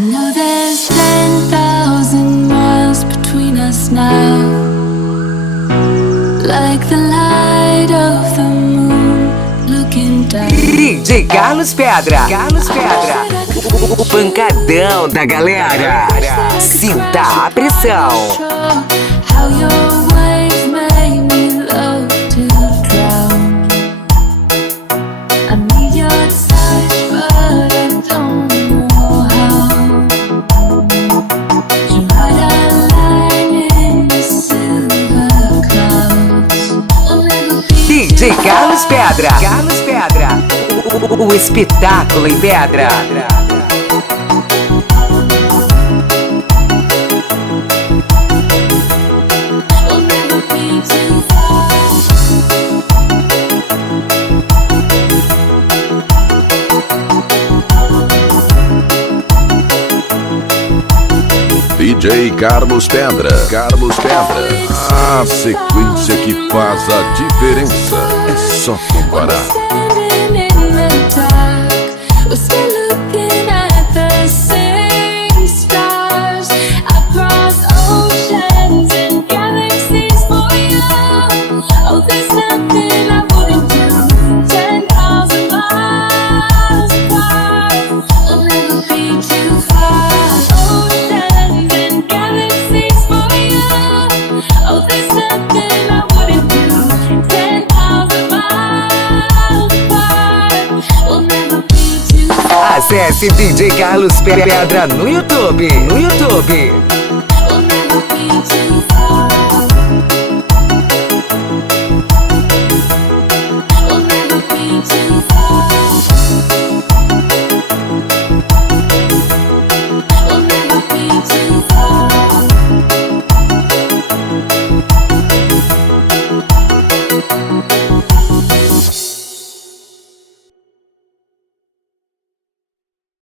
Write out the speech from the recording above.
know there's 10,000 miles between us now, like the light of the moon looking down. DJ Carlos Pedra. O pancadão da galera. Sinta a pressão. How your waves make me love to drown. I need your touch, but I don't know how. You write a line in the silver clouds. DJ Carlos Pedra. O espetáculo em pedra. We'll never be too far. DJ Carlos Pedra. A sequência que faz a diferença. É só comparar. Standing in the dark, we're still looking at the same stars. Across oceans and galaxies for you. Oh, there's nothing I wouldn't do. 10,000 miles apart, we'll never be too far. Oceans and galaxies for you. Oh, there's nothing I wouldn't do. 10,000 miles apart, we'll never be too far. Acesse DJ Carlos Pedra no YouTube. We'll never be too far.